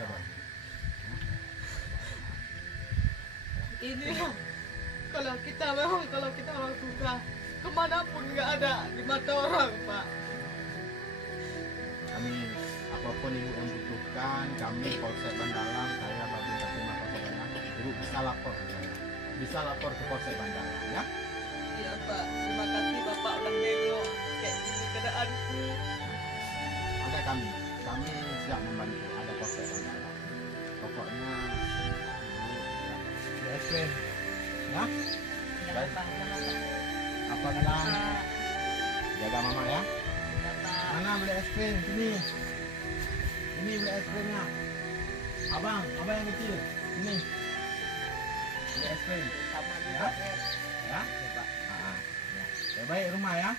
Coba. Ini ya, kalau kita orang susah, kemanapun nggak ada di mata orang, Pak. Kami apapun ibu yang butuhkan, kami Polsek Bandalang, saya Babin Fatimah Fatimah, ibu bisa lapor ke saya. Bisa lapor ke Polsek Bandalang ya. Iya, Pak. Terima kasih Bapak udah nengok kayak gini keadaanku. Ada kami siap membantu. Ada Polsek Bandalang. Pokoknya ibu explain ya. Ya, Pak. Apa bilang? Jaga mama ya. Ya, Pak. Mana beli es krim? Sini. Ini beli es krimnya. Abang yang kecil. Sini. Beli es krim. Sama Ya. juga, Ya. Ya. Baik rumah ya.